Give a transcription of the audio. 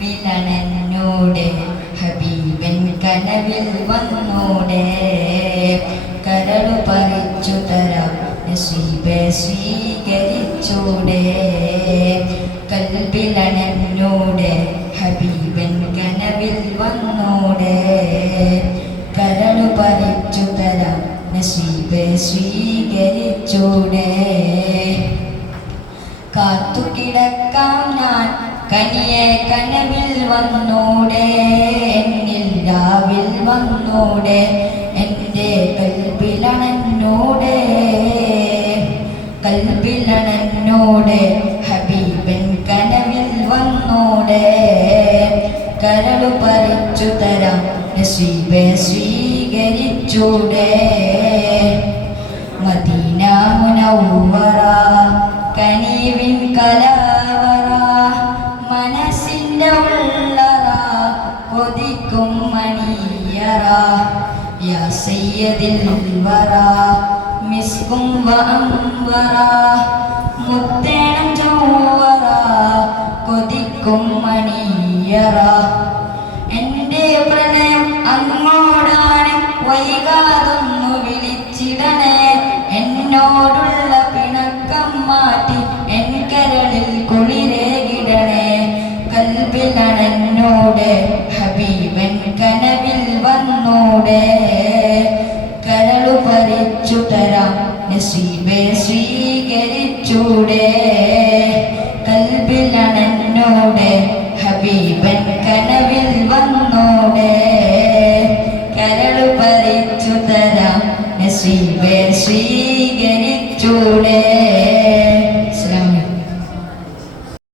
കൽബിലണന്നൂടെ ഹബീബൻ കനവിൽ വന്നൂടെ കരളു പറിച്ചു തരാം നസീബെ സ്വീകരിച്ചൂടെ കൽബിലണന്നൂടെ ഹബീബൻ കനവിൽ വന്നൂടെ കരളു പറിച്ചു തരാം നസീബെ സ്വീകരിച്ചൂടെ കാത്തുകിടക്കാം ഞാൻ കനിയെ കനവിൽ വന്നൂടെ എന്നിൽ രാവിൽ വന്നൂടെ എൻ്റെ കൽബിലണന്നൂടെ കൽബിലണന്നൂടെ ഹബീബൻ കനവിൽ വന്നൂടെ കരളു പറിച്ചു തരാം നസീബെ സ്വീകരിച്ചൂടെ മദീന മുനവ്വറ കനീവിൻ കലാവറ മനസ്സിൻ്റെ ഉള്ളറ കൊതിക്കും മണിയറ യാ സയ്യദിൽ വറ മിസ്കും വഅംവറ മുത്തേണം ചൗവറ കൊതിക്കും മണിയറ എൻ്റെ പ്രണയം അങ്ങോടാണ് വൈകാതെ